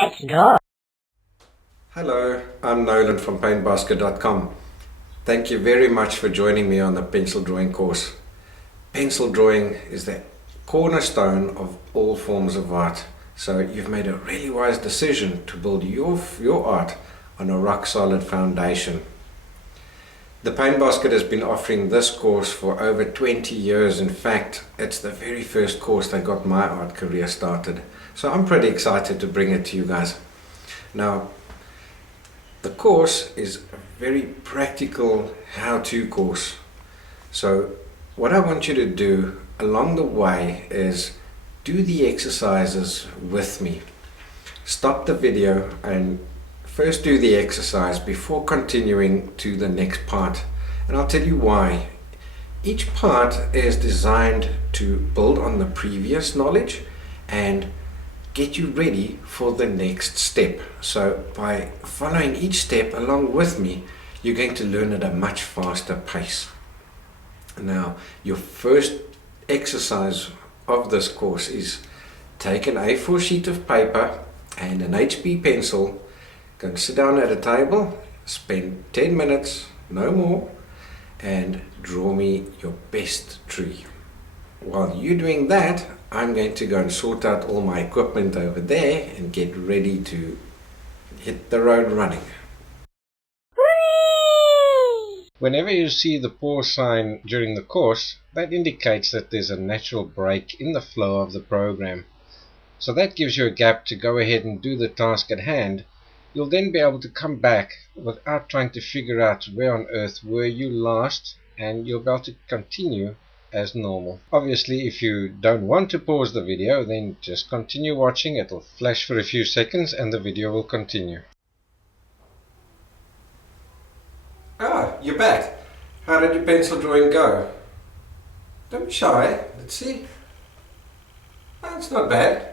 Let's go! Hello, I'm Nolan from paintbasket.com. Thank you very much for joining me on the pencil drawing course. Pencil drawing is the cornerstone of all forms of art. So you've made a really wise decision to build your art on a rock solid foundation. The Paint Basket has been offering this course for over 20 years. In fact, it's the very first course that got my art career started. So I'm pretty excited to bring it to you guys. Now, the course is a very practical how-to course. So what I want you to do along the way is do the exercises with me. Stop the video and first do the exercise before continuing to the next part. And I'll tell you why. Each part is designed to build on the previous knowledge and get you ready for the next step. So by following each step along with me, you're going to learn at a much faster pace. Now, your first exercise of this course is take an A4 sheet of paper and an HB pencil. Go and sit down at a table, spend 10 minutes, no more, and draw me your best tree. While you're doing that, I'm going to go and sort out all my equipment over there and get ready to hit the road running. Whenever you see the pause sign during the course, that indicates that there's a natural break in the flow of the program. So that gives you a gap to go ahead and do the task at hand. You'll then be able to come back without trying to figure out where on earth were you last, and you'll be able to continue as normal. Obviously, if you don't want to pause the video, then just continue watching. It'll flash for a few seconds and the video will continue. Ah, you're back. How did your pencil drawing go? Don't be shy. Let's see. That's not bad.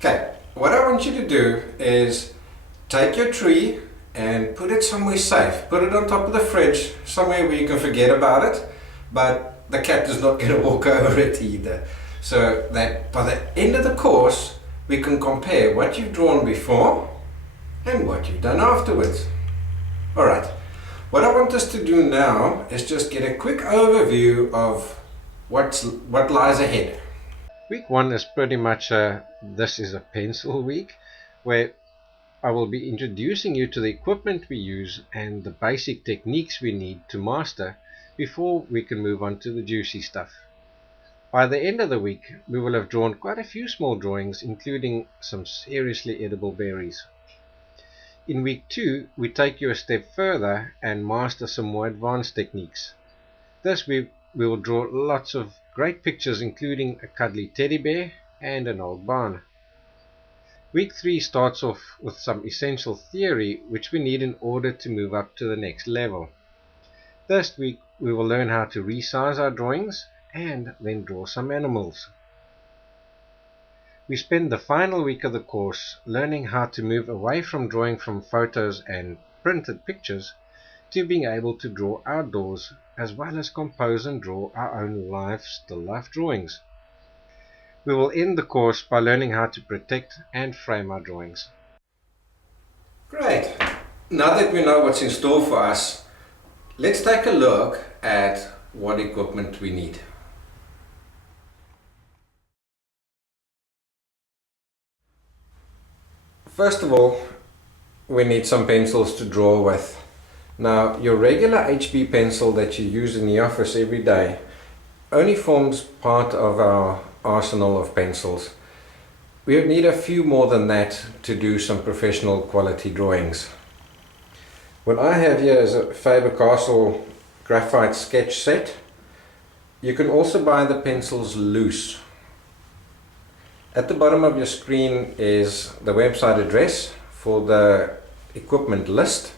Okay, what I want you to do is take your tree and put it somewhere safe. Put it on top of the fridge, somewhere where you can forget about it, but the cat is not going to walk over it either. So that by the end of the course, we can compare what you've drawn before and what you've done afterwards. Alright, what I want us to do now is just get a quick overview of what lies ahead. Week 1 is pretty much this is a pencil week, where I will be introducing you to the equipment we use and the basic techniques we need to master before we can move on to the juicy stuff. By the end of the week, we will have drawn quite a few small drawings, including some seriously edible berries. In week 2, we take you a step further and master some more advanced techniques. This week, we will draw lots of great pictures, including a cuddly teddy bear and an old barn. Week 3 starts off with some essential theory which we need in order to move up to the next level. This week we will learn how to resize our drawings and then draw some animals. We spend the final week of the course learning how to move away from drawing from photos and printed pictures to being able to draw outdoors, as well as compose and draw our own live still life drawings. We will end the course by learning how to protect and frame our drawings. Great! Now that we know what's in store for us, let's take a look at what equipment we need. First of all, we need some pencils to draw with. Now, your regular HB pencil that you use in the office every day only forms part of our arsenal of pencils. We need a few more than that to do some professional quality drawings. What I have here is a Faber-Castell graphite sketch set. You can also buy the pencils loose. At the bottom of your screen is the website address for the equipment list,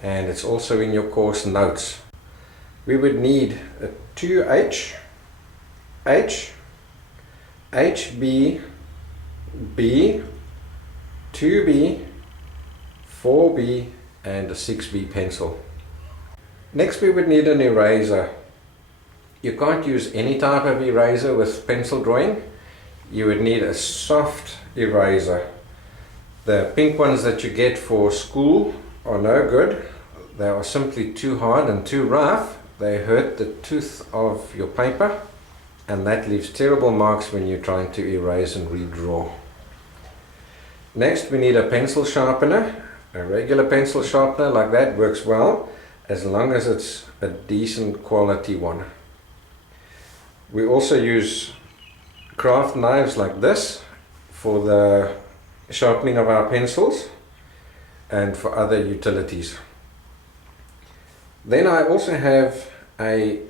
and it's also in your course notes. We would need a 2H, H, HB, B, 2B, 4B and a 6B pencil. Next we would need an eraser. You can't use any type of eraser with pencil drawing. You would need a soft eraser. The pink ones that you get for school are no good. They are simply too hard and too rough. They hurt the tooth of your paper, and that leaves terrible marks when you're trying to erase and redraw. Next, we need a pencil sharpener. A regular pencil sharpener like that works well, as long as it's a decent quality one. We also use craft knives like this for the sharpening of our pencils and for other utilities. Then I also have a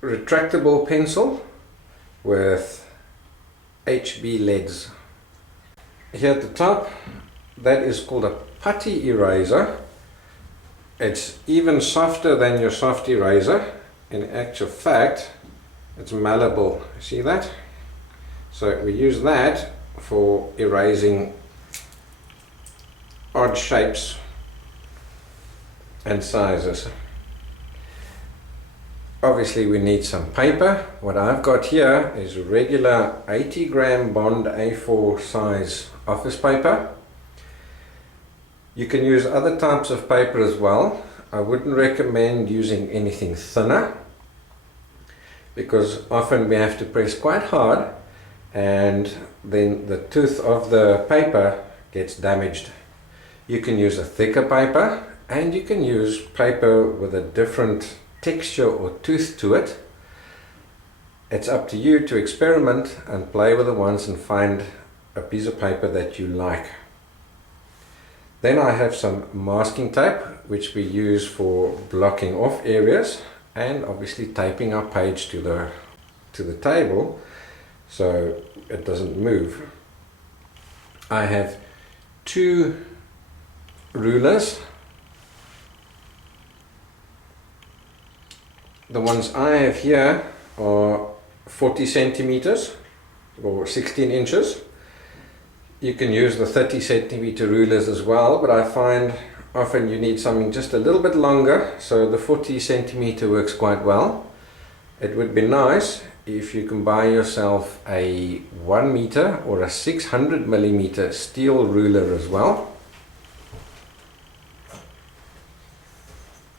retractable pencil with HB leads. Here at the top, that is called a putty eraser. It's even softer than your soft eraser. In actual fact, it's malleable. See that? So we use that for erasing odd shapes and sizes. Obviously we need some paper. What I've got here is regular 80 gram bond A4 size office paper. You can use other types of paper as well. I wouldn't recommend using anything thinner, because often we have to press quite hard and then the tooth of the paper gets damaged. You can use a thicker paper, and you can use paper with a different texture or tooth to it. It's up to you to experiment and play with the ones and find a piece of paper that you like. Then I have some masking tape, which we use for blocking off areas and obviously taping our page to the table so it doesn't move. I have 2 rulers. The ones I have here are 40 centimeters or 16 inches. You can use the 30 centimeter rulers as well, but I find often you need something just a little bit longer, so the 40 centimeter works quite well. It would be nice if you can buy yourself a 1 meter or a 600 millimeter steel ruler as well,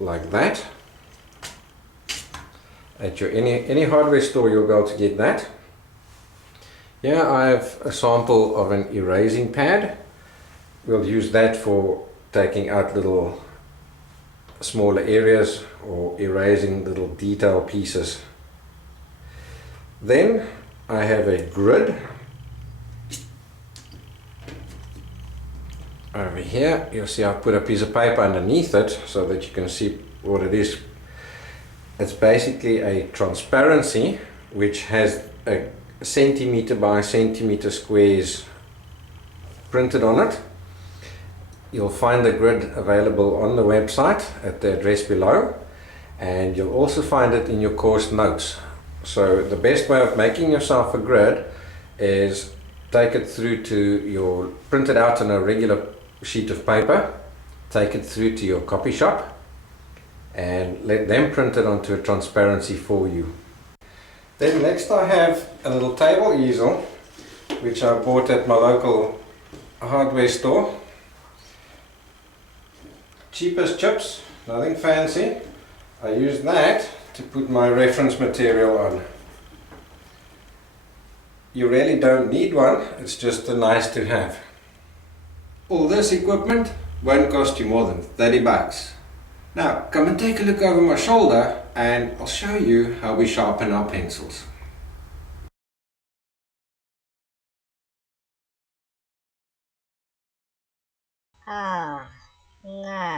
like that. At your any hardware store you'll be able to get that. Here I have a sample of an erasing pad. We'll use that for taking out little smaller areas or erasing little detail pieces. Then I have a grid. Over here you'll see I put a piece of paper underneath it so that you can see what it is. It's basically a transparency which has a centimeter by centimeter squares printed on it. You'll find the grid available on the website at the address below, and you'll also find it in your course notes. So the best way of making yourself a grid is take it through to your, print it out on a regular sheet of paper, take it through to your copy shop and let them print it onto a transparency for you. Then next I have a little table easel which I bought at my local hardware store. Cheap as chips, nothing fancy. I use that to put my reference material on. You really don't need one, it's just a nice to have. All this equipment won't cost you more than 30 bucks. Now come and take a look over my shoulder and I'll show you how we sharpen our pencils. Ah, no.